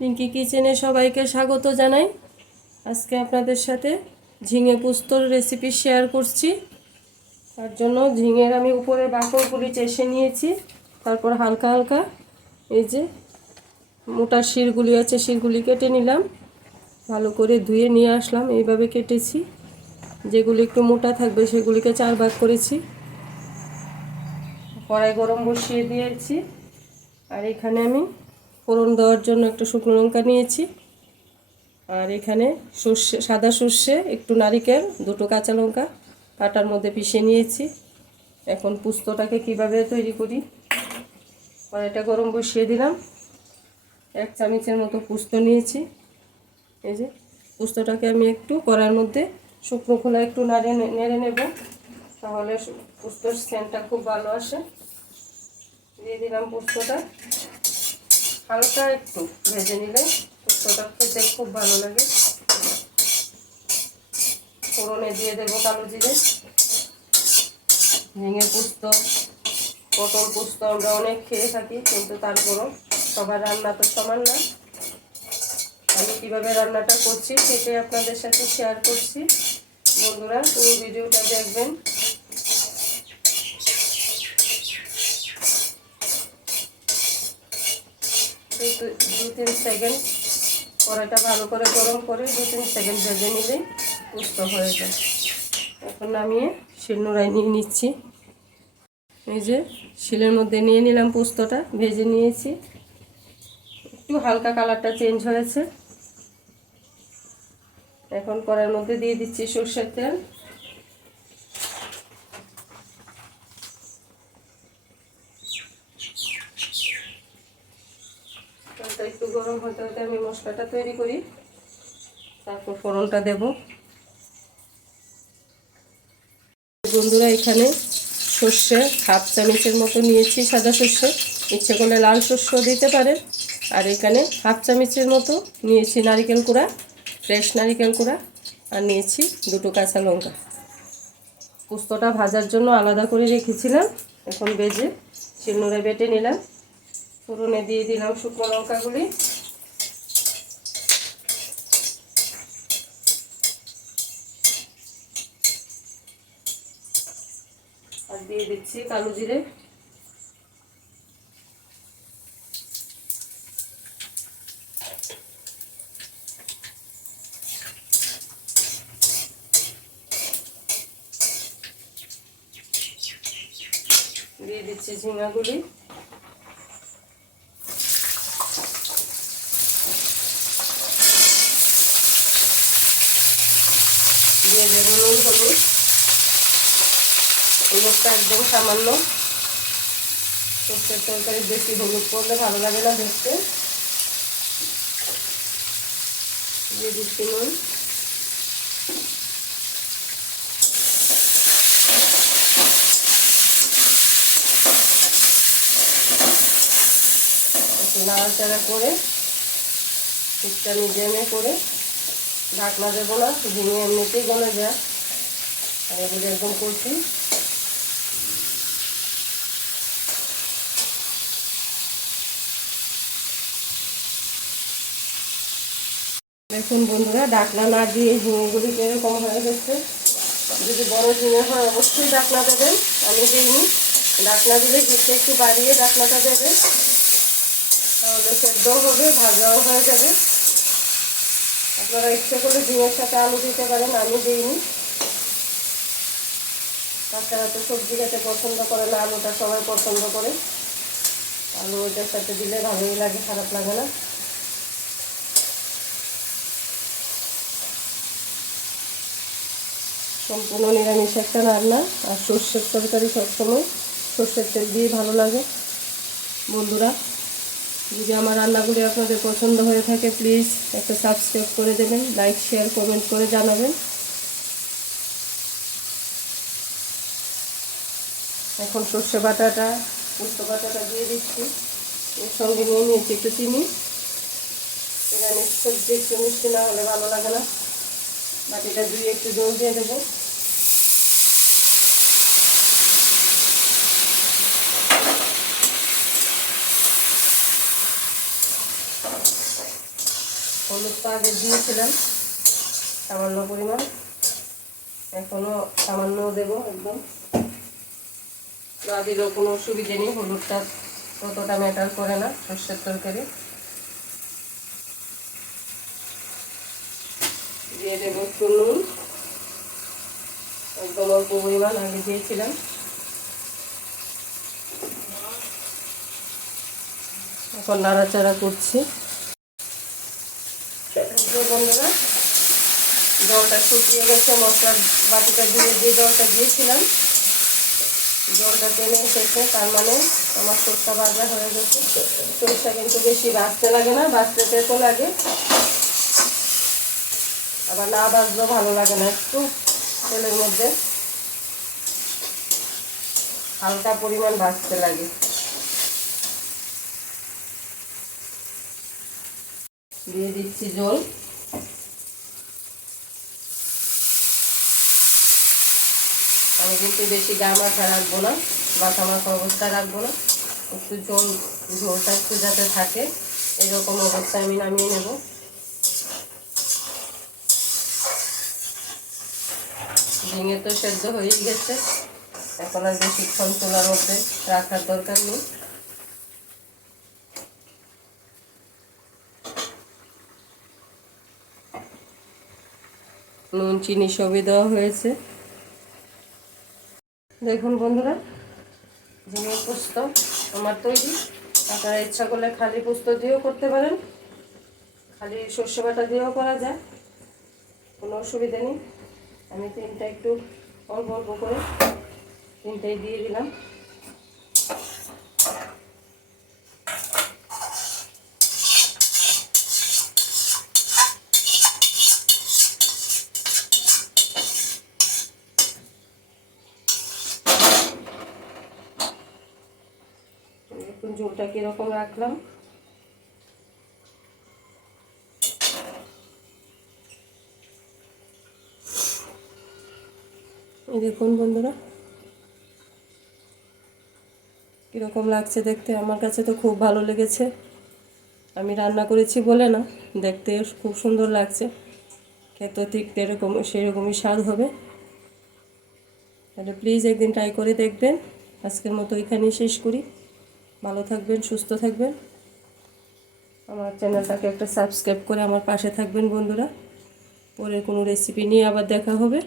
পিঙ্কি কিচেনে সবাইকে স্বাগত জানাই। আজকে আপনাদের সাথে ঝিঙে পোস্তর রেসিপি শেয়ার করছি। তার জন্য ঝিঙের আমি উপরে বাকলগুলি চেষে নিয়েছি, তারপর হালকা হালকা এই যে মোটা শিরগুলি আছে শিরগুলি কেটে নিলাম, ভালো করে ধুয়ে নিয়ে আসলাম। এইভাবে কেটেছি, যেগুলি একটু মোটা থাকবে সেগুলিকে 4 ভাগ করেছি। কড়াই গরম বসিয়ে দিয়েছি, আর এখানে আমি ফোড়ন দেওয়ার জন্য একটু শুকনো লঙ্কা নিয়েছি, আর এখানে সর্ষে, সাদা সর্ষে, একটু নারিকেল, দুটো কাঁচা লঙ্কা পাটার মধ্যে পিষে নিয়েছি। এখন পোস্তটাকে কিভাবে তৈরি করি। কড়াইটা গরম বসিয়ে দিলাম, 1 চামচের মতো পোস্ত নিয়েছি। এই যে পোস্তটাকে আমি একটু কড়াইয়ের মধ্যে শুকনো খোলা একটু নেড়ে নেব, তাহলে পোস্তর সেন্টটা খুব ভালো আসে। দিয়ে দিলাম পোস্তটা, হালকা একটু ভেজে নিলে পোস্তটা খেতে খুব ভালো লাগে। ফোড়নে দিয়ে দেবো কালো জিরে। ঝিঙে পোস্ত, পটল পোস্ত আমরা অনেক খেয়ে থাকি, কিন্তু তারপরও সবার রান্না তো সমান না। আমি কীভাবে রান্নাটা করছি সেটাই আপনাদের সাথে শেয়ার করছি। বন্ধুরা, পুরো ভিডিওটা দেখবেন। একটু 2-3 সেকেন্ড কড়াইটা ভালো করে গরম করে 2-3 সেকেন্ড ভেজে নিলেই পোস্ত হয়ে যায়। এখন নামিয়ে শিলনোড়ায় নিয়ে নিচ্ছি। এই যে শিলের মধ্যে নিয়ে নিলাম, পোস্তটা ভেজে নিয়েছি, একটু হালকা কালারটা চেঞ্জ হয়েছে। এখন কড়াইয়ের মধ্যে দিয়ে দিচ্ছি সরষের তেল। তেলটা একটু গরম হতে হতে আমি মশলাটা তৈরি করি, তারপর ফোড়নটা দেব। বন্ধুরা, এখানে সর্ষে 1/2 চামচের মতো নিয়েছি, সাদা সর্ষে, ইচ্ছে করলে লাল সর্ষেও দিতে পারেন। আর এখানে 1/2 চামচের মতো নিয়েছি নারকেল কুড়া, ফ্রেশ নারকেল কুড়া, আর নিয়েছি 2টো কাঁচা লঙ্কা। পোস্তটা ভাজার জন্য আলাদা করে রেখেছিলাম, এখন ভেজে শিলনোড়ায় বেটে নিলাম। ফোড়নে দিয়ে দিলাম শুকনো লঙ্কাগুলি, আর দিয়ে দিচ্ছি কালো জিরে। দিয়ে দিচ্ছি ঝিঙাগুলি, দিয়ে দেবো নুন হলুদ। হলুদটা একদম সামান্য, সর্ষের তরকারি বেশি হলুদ করলে ভালো লাগে না দেখতে। দিয়ে দিচ্ছি নুন। নাড়াচাড়া করে একটা মিডিয়ামে করে ঢাকনা দেবো না, ঝিঙে এমনিতেই গলে যায়। আর এগুলো একদম করছি। দেখুন বন্ধুরা, ঢাকনা না দিয়ে ঝিঙেগুলি এরকম হয়ে গেছে। যদি বড় ঝিঙে হয় অবশ্যই ঢাকনা দেবেন, আমি দিইনি। ঢাকনা দিলে ঘিতে একটু বাড়িয়ে ঢাকনাটা দেবেন, তাহলে সেদ্ধও হবে, ভাজাও হয়ে যাবে। আপনারা ইচ্ছে করলে ঝিঙের সাথে আলু দিতে পারেন, আমি দিইনি। বাচ্চারা তো সবজি খেতে পছন্দ করে না, আলুটা সবাই পছন্দ করে। আলু ওইটার সাথে দিলে ভালোই লাগে, খারাপ লাগে না। সম্পূর্ণ নিরামিষ একটা রান্না, আর সর্ষের তরকারি সবসময় সর্ষের তেল দিয়ে ভালো লাগে। বন্ধুরা, যদি আমার রান্নাগুলি আপনাদের পছন্দ হয়ে থাকে প্লিজ একটা সাবস্ক্রাইব করে দেবেন, লাইক শেয়ার কমেন্ট করে জানাবেন। এখন সর্ষে বাটাটা, পোস্ত বাটাটা দিয়ে দিচ্ছি, এর সঙ্গে নিয়ে নিয়েছি একটু চিনি। নিরামিষ সবজি একটু মিষ্টি না হলে ভালো লাগে না। বাটিটা ধুয়ে একটু জল দিয়ে দেবো। হলুদ তো আগে দিয়েছিলাম সামান্য পরিমাণ, এখনও সামান্য দেবো একদম। দিলেও কোনো অসুবিধে নেই, হলুদটা ততটা ম্যাটার করে না সর্ষের তরকারি। দিয়ে দেবো একটু নুন, একদম অল্প পরিমাণ আগে দিয়েছিলাম। এখন নাড়াচাড়া করছি। বন্ধুরা জলটা শুকিয়ে গেছে, মশলার বাটিটা দিয়ে যে জলটা দিয়েছিলাম জলটা টেনে এসেছে, তার মানে আমার সরষা ভাজা হয়ে গেছে। সরষা কিন্তু বেশি ভাজতে লাগে না, ভাজতে তেতো লাগে, আবার না ভাজলেও ভালো লাগে না। একটু তেলের মধ্যে হালকা পরিমাণ ভাজতে লাগে। দিয়ে দিচ্ছি জল। আমি কিন্তু বেশি গা মাখা রাখবো না, মাখা মাখা অবস্থায় রাখবো না, একটু ঝোলটা একটু যাতে থাকে এরকম অবস্থায় আমি নামিয়ে নেব। ঝিঙে তো সেদ্ধ হয়ে গেছে, এখন আর বেশিক্ষণ চুলার মধ্যে রাখার দরকার নেই। নুন চিনি সবই দেওয়া হয়েছে। দেখুন বন্ধুরা, ঝিঙের পোস্ত আমার তৈরি। আপনারা ইচ্ছা করলে খালি পোস্ত দিয়েও করতে পারেন, খালি সর্ষে বাটা দিয়েও করা যায়, কোনো অসুবিধা নেই। আমি তিনটা একটু অল্প অল্প করে তিনটাই দিয়ে দিলাম। দেখুন ঝোলটা কীরকম রাখলাম। এই দেখুন বন্ধুরা কীরকম লাগছে দেখতে, আমার কাছে তো খুব ভালো লেগেছে। আমি রান্না করেছি বলে না, দেখতে খুব সুন্দর লাগছে, খেতেও ঠিক এরকম সেরকমই স্বাদ হবে। তাহলে প্লিজ একদিন ট্রাই করে দেখবেন। আজকের মতো এখানেই শেষ করি। ভালো থাকবেন, সুস্থ থাকবেন। আমার চ্যানেলটাকে একটা সাবস্ক্রাইব করে আমার পাশে থাকবেন বন্ধুরা। পরে কোনো রেসিপি নিয়ে আবার দেখা হবে।